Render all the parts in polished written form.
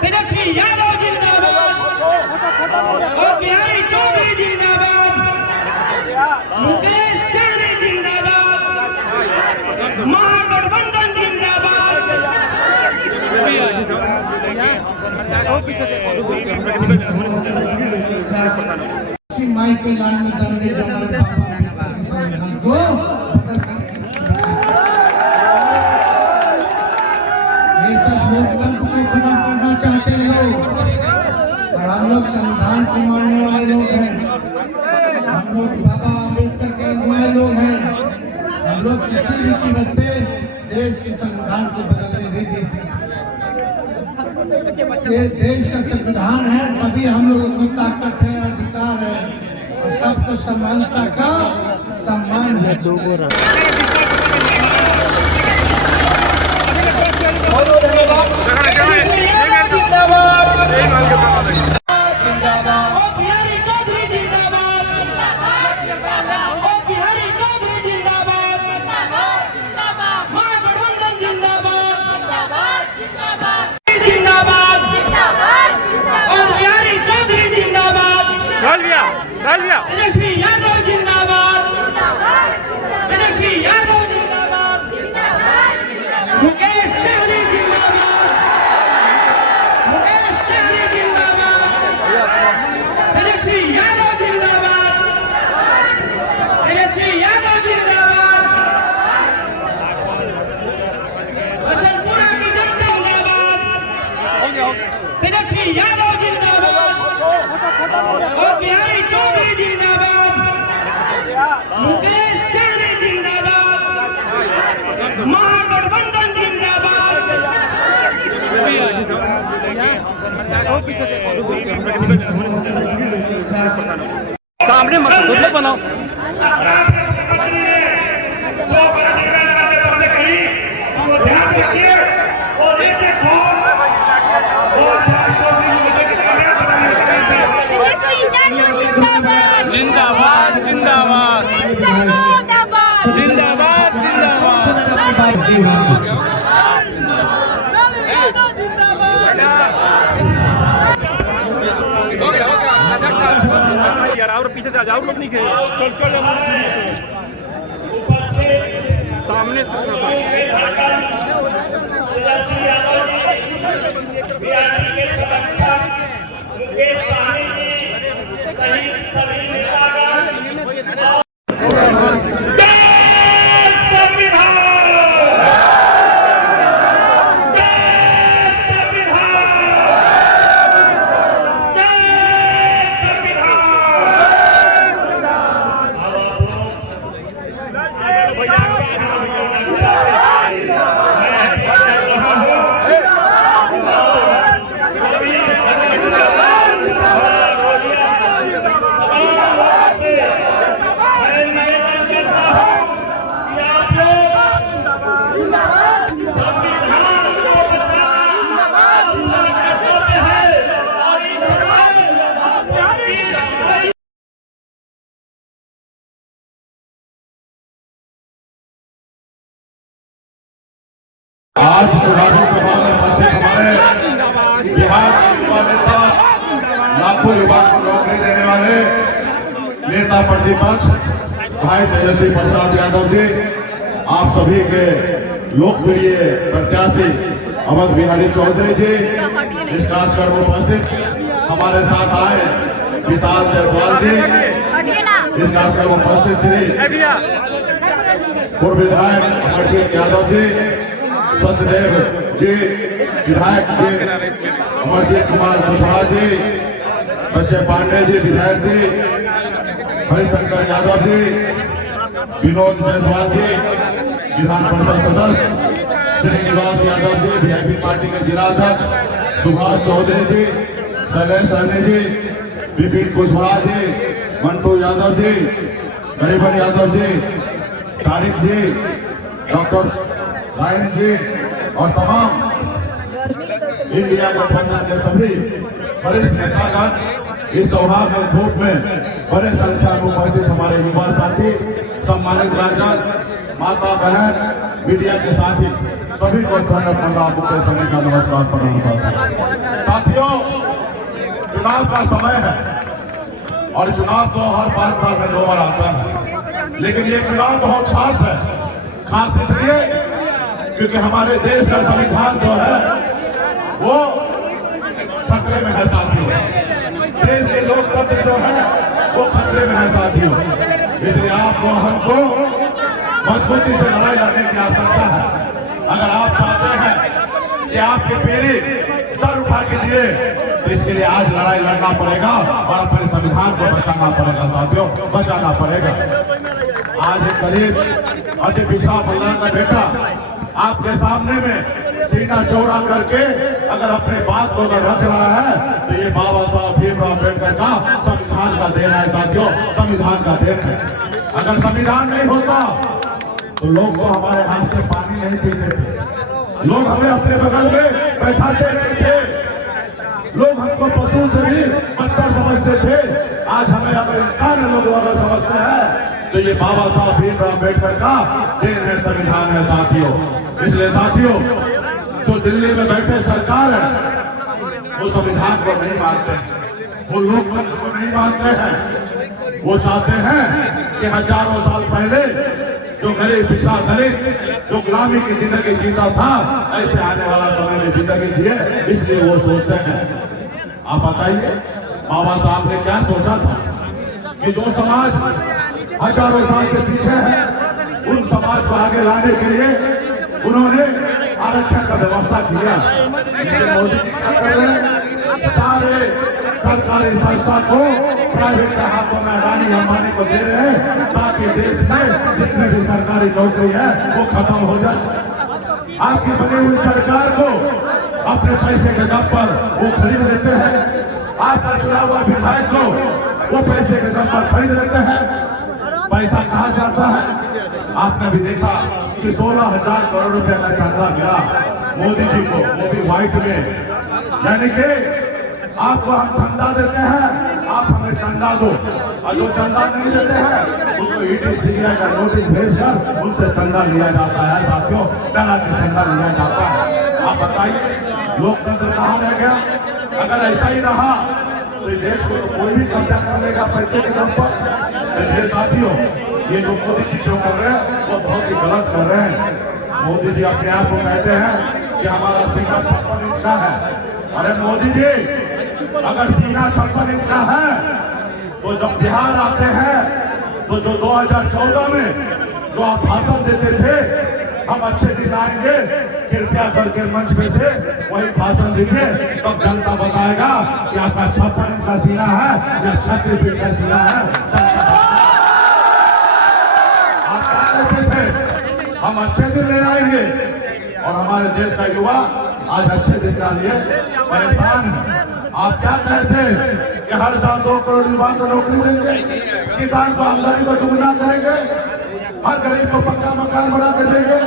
तेजस्वी यादव जिंदाबाद, और बिहारी चौधरी जिंदाबाद, मुकेश सहनी जिंदाबाद, महागठबंधन जिंदाबाद। माई पे लाल में दर्द को ये सब लोकतंत्र को खत्म करना चाहते हैं लोग, और हम लोग संविधान को मानने वाले लोग हैं। हम लोग बाबा अम्बेडकर के अनुयायी लोग हैं। हम लोग किसी भी कीमत पे देश के संविधान को बदलने नहीं दे सकते। ये देश का संविधान है, तभी हम लोगों को ताकत है, अधिकार है, और सबको समानता का सम्मान है। तेजस्वी यादव जिंदाबाद, तेजस्वी यादव जिंदाबाद, मुकेश सहनी जिंदाबाद, मुकेश सहनी जिंदाबाद, तेजस्वी यादव जिंदाबाद, तेजस्वी यादव जिंदाबाद, हसनपुरा की जनता जिंदाबाद, तेजस्वी यादव जिंदाबाद, और बिहारी चौधरी जिंदाबाद, मुकेश सहनी जिंदाबाद, महागठबंधन जिंदाबाद। सामने मत बनाओ। जिंदाबाद जिंदाबाद जिंदाबाद जिंदाबाद। यार और पीछे से आ जाओ, लोग नहीं खेल। चल चल सामने से थोड़ा सा। आज राज्यसभा में उपस्थित हमारे बिहार युवा नेता, लाखों युवा को नौकरी देने वाले नेता प्रतिपक्ष भाई तेजस्वी प्रसाद यादव जी, आप सभी के लोकप्रिय प्रत्याशी अवध बिहारी चौधरी जी इस कार्यक्रम में उपस्थित हमारे साथ आए, विशाल जायसवाल जी इस कार्यक्रम में उपस्थित, श्री पूर्व विधायक अमरजीत यादव जी, सत्यदेव जी विधायक जी, अमरजीत कुमार कुशवाहा जी, बच्चे पांडे जी विधायक जी, हरिशंकर यादव जी, विनोद जायसवाल जी विधान परिषद सदस्य, श्रीनिवास यादव जी वीआईपी पार्टी के जिलाध्यक्ष, सुभाष चौधरी जी, शैलेश सहनी जी, विपिन कुशवाहा जी, मंटू यादव जी, गरीबन यादव जी, तारिक जी, डॉक्टर लाइन जी और तमाम इंडिया गठबंधन के सभी वरिष्ठ नेतागण इस सौहार्द धूप में बड़े संख्या में उपस्थित हमारे युवा साथी, सम्मानित राजन, माता बहन, मीडिया के साथी, सभी को पंजाब मुकेश सभी का नमस्कार प्रणाम करता हूं। साथियों, चुनाव का समय है और चुनाव तो हर 5 साल में 2 बार आता है, लेकिन ये चुनाव बहुत खास है। खास इसलिए क्योंकि हमारे देश का संविधान जो है वो खतरे में है साथियों। देश के लोकतंत्र जो है वो खतरे में है साथियों। इसलिए आपको हमको मजबूती से लड़ाई लड़ने की आवश्यकता है। अगर आप चाहते हैं कि आपके पीढ़ी सर उठा के दिए, तो इसके लिए आज लड़ाई लड़ना पड़ेगा और अपने संविधान को बचाना पड़ेगा साथियों, बचाना पड़ेगा। आज एक गरीब अति पिछड़ा परिवार का बेटा आपके सामने में सीना चौड़ा करके अगर अपने बात को अगर रख रहा है, तो ये बाबा साहब भीमराव अम्बेडकर का संविधान का देन है साथियों, संविधान का देन है। अगर संविधान नहीं होता तो लोग तो हमारे हाथ से पानी नहीं पीते थे, लोग हमें अपने बगल में बैठाते नहीं थे, लोग हमको पशु से भी बदतर समझते थे। आज हमें अगर इंसान लोग अगर समझते हैं तो ये बाबा साहब भीमराव अम्बेडकर का देन है, संविधान है साथियों। इसलिए साथियों, जो दिल्ली में बैठे सरकार है वो संविधान को नहीं मानते, वो लोकतंत्र को नहीं मानते हैं। वो चाहते हैं कि हजारों साल पहले जो गरीब पिछड़ा दलित जो गुलामी की जिंदगी जीता था, ऐसे आने वाला समय में जिंदगी जिए, इसलिए वो सोचते हैं। आप बताइए बाबा साहब ने क्या सोचा था कि जो समाज हजारों साल से पीछे है, उन समाज को आगे लाने के लिए उन्होंने आरक्षण का व्यवस्था किया। लेकिन मोदी जी क्या कर रहे हैं, सारे सरकारी संस्था को प्राइवेट के हाथों में अडानी अंबानी को दे रहे हैं, ताकि देश में जितने भी सरकारी नौकरी है वो खत्म हो जाए। आपकी बनी हुई सरकार को अपने पैसे के दम पर वो खरीद लेते हैं, आपका चुना हुआ विधायक को वो पैसे के दम पर खरीद लेते हैं। पैसा कहाँ से आता है? आपने भी देखा कि 16,000 करोड़ रुपए का चंदा मिला मोदी जी को, वो भी व्हाइट में। यानी कि आपको हम चंदा देते हैं, आप हमें चंदा दो, और जो चंदा नहीं देते हैं उसको ईडी सीबीआई का नोटिस भेजकर उनसे चंदा लिया जाता है साथियों, डरा के चंदा लिया जाता है। आप बताइए लोकतंत्र कहाँ रह गया? अगर ऐसा ही रहा तो देश को तो कोई भी कब्जा कर लेगा पैसे के दम पर। इसलिए साथियों, ये जो मोदी जी जो कर रहे हैं वो बहुत ही गलत कर रहे हैं। मोदी जी अपने आप को कहते हैं कि हमारा सीना 56 इंच का है। अरे मोदी जी, अगर सीना 56 इंच का है तो जब बिहार आते हैं तो जो 2014 में जो आप भाषण देते थे, हम अच्छे दिन आएंगे, कृपया करके मंच में से वही भाषण दीजिए, तब जनता बताएगा कि आपका 56 इंच का सीना है या 36 इंच का सीना है। आप क्या कहते थे, हम अच्छे दिन ले आएंगे, और हमारे देश का युवा आज अच्छे दिन का लिए परेशान है। आप क्या कहते हैं कि हर साल 2 करोड़ युवा को नौकरी देंगे, किसान को आमदनी को दुगना करेंगे, हर गरीब को पक्का मकान बना के देंगे,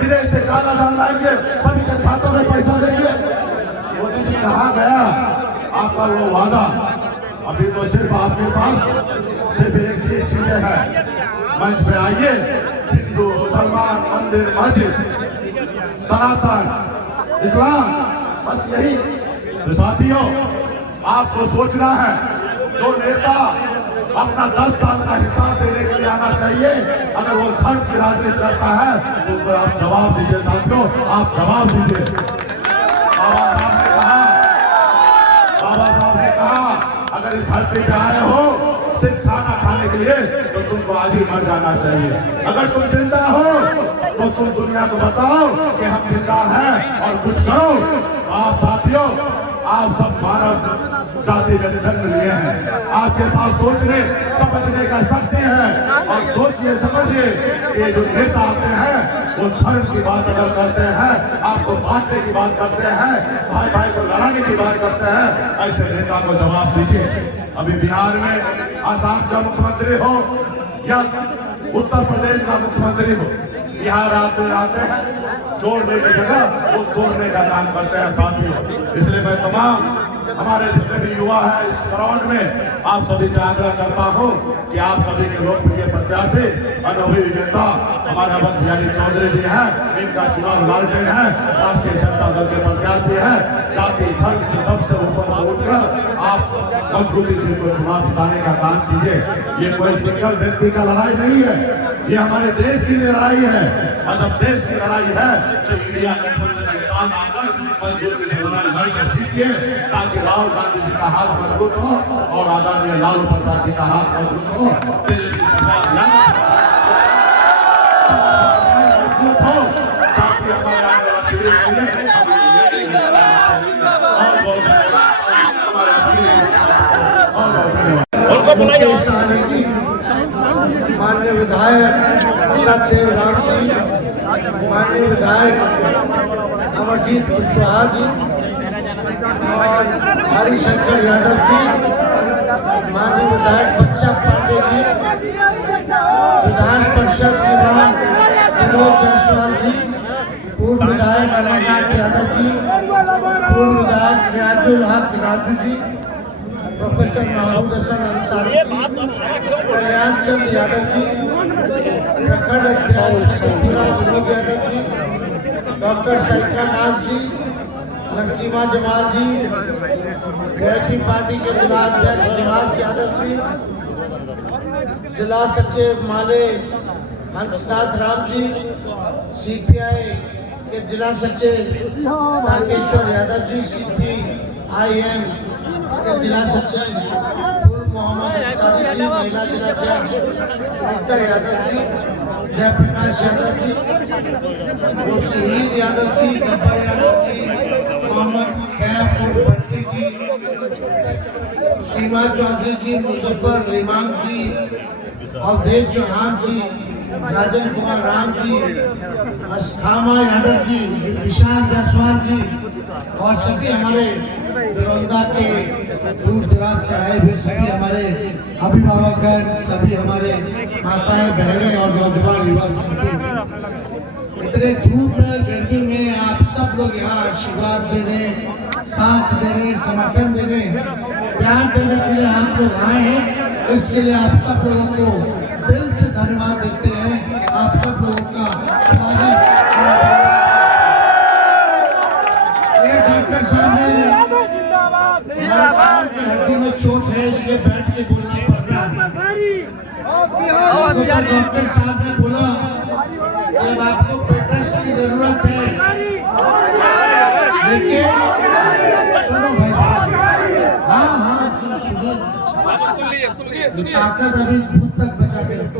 विदेश से काला धन लाएंगे, सभी के खातों में पैसा देंगे। मोदी जी कहाँ गया आपका वो वादा? अभी तो सिर्फ आपके पास सिर्फ एक ही चीजें हैं, मंच पे आइए, हिंदू मुसलमान मंदिर मस्जिद सनातन इस्लाम, बस यही। तो साथियों, आपको सोचना है, जो नेता अपना 10 साल का हिसाब देने के लिए आना चाहिए, अगर वो धर्म की राजनीति करता है तो आप जवाब दीजिए साथियों, आप जवाब दीजिए। बाबा साहब ने कहा अगर इस धरती पे आए हो सिर्फ खाना खाने के लिए तो तुमको आज ही मर जाना चाहिए। अगर तुम जिंदा हो तो तुम दुनिया को बताओ कि हम जिंदा हैं और कुछ करो। आप साथियों, आप सब मानव जाति में जन्म लिए हैं, आपके पास सोचने समझने का शक्ति है, और सोचिए समझिए ये जो नेता आते हैं वो धर्म की बात अगर करते हैं, आपको बांटने की बात करते हैं, भाई भाई को लड़ाने की बात करते हैं, ऐसे नेता को जवाब दीजिए। अभी बिहार में आसाम का मुख्यमंत्री हो या उत्तर प्रदेश का मुख्यमंत्री हो, बिहार आते हैं जोड़ने की जगह वो तोड़ने का काम करते हैं साथियों। इसलिए मैं तमाम हमारे जितने भी युवा है इस ग्राउंड में आप सभी से आग्रह करता हूं कि आप सभी के लोकप्रिय प्रत्याशी अनुभवी विजेता हमारे अवध बिहारी चौधरी जी हैं। इनका चुनाव लड़ते हैं, राष्ट्रीय जनता दल के प्रत्याशी हैं। जाति धर्म से सबसे ऊपर उठकर आप मजबूती से इनको चुनाव जिताने का काम कीजिए। ये कोई सिंगल व्यक्ति का लड़ाई नहीं है, ये हमारे देश की लड़ाई है। और जब देश की लड़ाई है तो इंडिया गठबंधन के साथ आकर मजबूती से लड़कर जीतिए, ताकि राहुल गांधी जी का हाथ मजबूत हो और आदरणीय लालू प्रसाद जी का हाथ मजबूत हो, ताकि हमारे आने वाली पीढ़ी माननीय विधायक सत्यदेव राम जी, माननीय विधायक अमरजीत कुशवाहा जी और हरिशंकर यादव जी, माननीय विधायक बच्चा पांडे जी, विधान परिषद श्रीमान विनोद जायसवाल जी, पूर्व विधायक अमरनाथ यादव जी, पूर्व विधायक रियाजुल हक राजू जी, प्रोफेसर महमूद हसन अंसारी जी, कल्याण चंद यादव जी, प्रखंड अध्यक्ष विनोद यादव जी, डॉक्टर सैका नाथ जी, नसीमा जमाल जी, वीआईपी पार्टी के जिला अध्यक्ष निवास यादव जी, जिला सचिव माले हंसनाथ राम जी, सीपीआई के जिला सचिव नागेश्वर यादव जी, CPIM के जिला सचिव फूल मोहम्मद अंसारी जी, महिला जिलाध्यक्ष रीता यादव जी, जयप्रकाश यादव जी, शहीद यादव जी, गब्बर यादव जी, मोहम्मद कैफ भट्टी जी, सीमा चौधरी जी, मुजफ्फर रिमांग जी, अवधेश चौहान जी, राजन कुमार राम जी, अस्थामा यादव जी, विशाल जायसवाल जी और सभी हमारे दरौंदा के दूर दराज से आए हुए सभी हमारे अभिभावक हैं, सभी हमारे माताएं बहनें और नौजवान युवा साथी, इतने धूप में गर्मी में आप सब लोग यहाँ आशीर्वाद देने, साथ देने, समर्थन देने, प्यार देने के लिए आप लोग आए हैं। इसके लिए आप सब लोगों को दिल से धन्यवाद देते हैं। आप सब लोगों का स्वागत। डॉक्टर साहब ने हड्डी में चोट है, इसलिए बैठ के बोलना पड़ रहा है। डॉक्टर साहब ने बोला जब आपको बेड रेस्ट की जरूरत है, लेकिन सुनो भाई, हाँ सुनिए, ताकत अभी खुद तक बचा के रखो।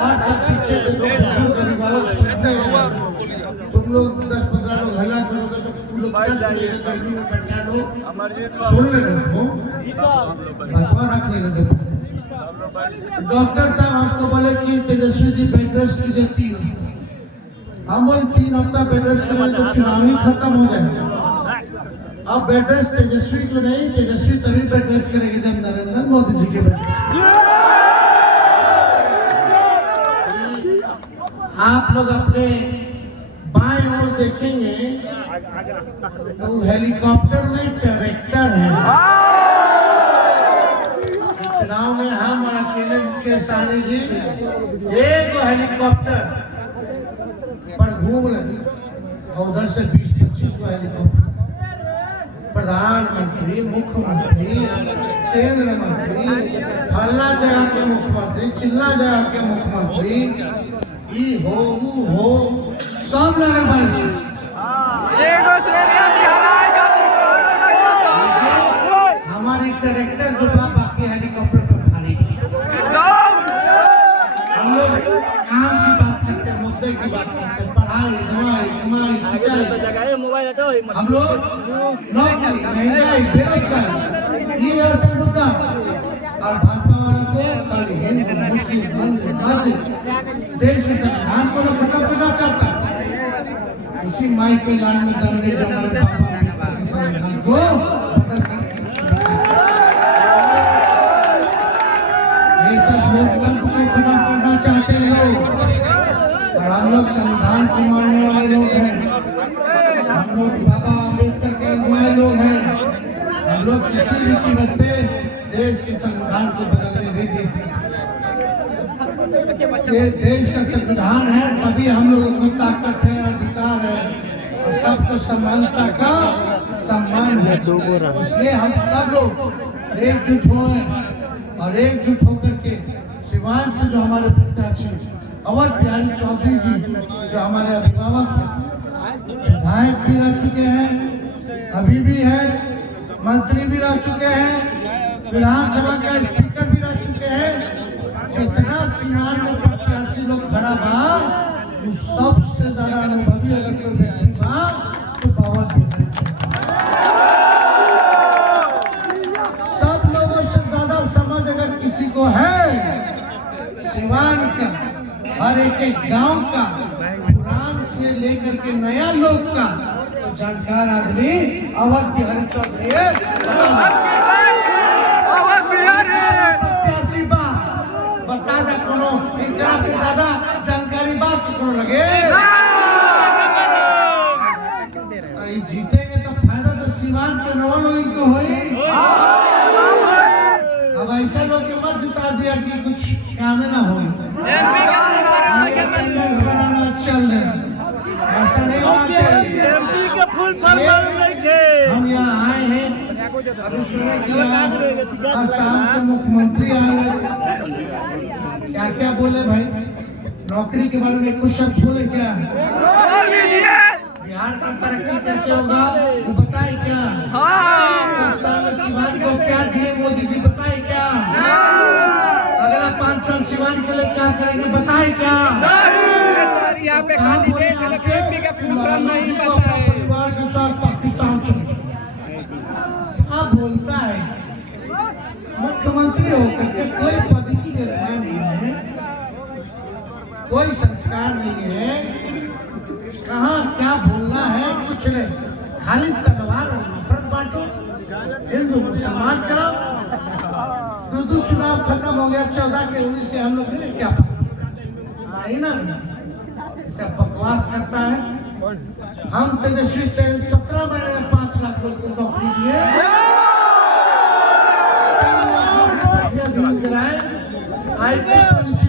और सब पीछे देखो, बुजुर्ग अभिभावक सुनते हैं। तुम लोग 10-15 लोग हल्ला करोगे तो तुम लोग 10 बजे गर्मी में बैठा लोग सुन लेना हो, भगवान रख लेना दो। डॉक्टर साहब आपको बोले कि तेजस्वी जी बेड रेस्ट कीजिए 3 हफ्ता। हम बोले 3 हफ्ता बेड रेस्ट करें तो चुनाव ही खत्म हो जाएगा। अब बेड रेस्ट तेजस्वी को नहीं, तेजस्वी तभी बेड रेस्ट करेगी जब नरेंद्र मोदी जी के बेड। आप लोग अपने बाएं ओर देखेंगे तो हेलीकॉप्टर नहीं ट्रैक्टर है। चुनाव में हम और अकेले मुकेश सहनी जी एक हेलीकॉप्टर पर घूम रहे और उधर से 20-25 को हेलीकॉप्टर। प्रधानमंत्री, मुख्यमंत्री, केंद्र मंत्री, फल्ला जगह के मुख्यमंत्री, चिल्ला जगह के मुख्यमंत्री, हो सब नगर पालिका हमारी ट्रैक्टर जो बाकी हेलीकॉप्टर पर भारी। हम लोग काम की बात करते हैं, मुद्दे की बात करते हैं, पढ़ाई, दवाई, सिंचाई, हम लोग नौकरी, महंगाई, बेरोजगारी, ये असल मुद्दा। और भाजपा वालों को कल हिंदू, मुस्लिम, मंदिर, मस्जिद, देश के संविधान को लोग खत्म करना चाहता है। इसी माई के लाल में दम ने हमारे पापा के संविधान को बदल कर ये सब लोकतंत्र को खत्म करना चाहते हैं लोग। और हम लोग संविधान को मानने वाले लोग हैं। हम हम लोग बाबा अम्बेडकर के अनुयायी लोग हैं। हम लोग किसी भी कीमत पे देश के संविधान को बदलने नहीं दे सकते। ये देश का संविधान है, तभी हम लोगों को ताकत है, अधिकार है और सबको समानता का सम्मान है। इसलिए हम सब लोग एकजुट हुए और एकजुट होकर के सिवान से जो हमारे प्रत्याशी अवध बिहारी चौधरी जी, जो हमारे अभिभावक हैं, विधायक भी रह चुके हैं, अभी भी है, मंत्री भी रह चुके हैं, विधानसभा का स्पीकर भी रह चुके हैं। जितना सिवान में प्रत्याशी लोग खड़ा बा, वो सबसे ज्यादा अनुभवी अगर कोई व्यक्ति बा तो अवध बिहारी सब लोगों से ज्यादा समझ अगर किसी को है सिवान का, हर एक गांव का, पुरान से लेकर के नया लोग का, तो जानकार आदमी अवध बिहारी चौधरी प्रत्याशी बा। बता दा कोनो इनका से ज्यादा जानकारी बात करो लगे। जीतेंगे तो फायदा तो सिवान के नवा लोगों को होई। अब ऐसा लोग के मत जिता दिया कि कुछ काम ना हो, चल रहे, ऐसा नहीं होना चाहिए। हम यहाँ आए हैं, अभी सुने कि आसाम के मुख्यमंत्री आए, क्या क्या बोले भाई, नौकरी के बारे में कुछ शब्द बोले क्या? बिहार का तरक्की कैसे होगा वो बताए क्या? 10 साल में सिवान को क्या दिए मोदी जी बताए क्या? अगला 5 साल सिवान के लिए क्या करेंगे बताए क्या? सर यहाँ पे कैंडिडेट एमपी का प्रोग्राम नहीं पता है। परिवार के साथ पाकिस्तान चले, आप बोलता है मुख्यमंत्री होकर के कोई पद की गरिमा नहीं है, कोई संस्कार नहीं है, कहाँ क्या बोलना है कुछ नहीं, खाली तलवार और नफरत बांटो, हिंदू मुसलमान करो। दो चुनाव खत्म हो गया, 14 के 19 के हम लोग ने क्या नहीं ना, ऐसा बकवास करता है। हम तेजस्वी 17 महीने में 5 लाख लोग को नौकरी दिए, IT पुलिस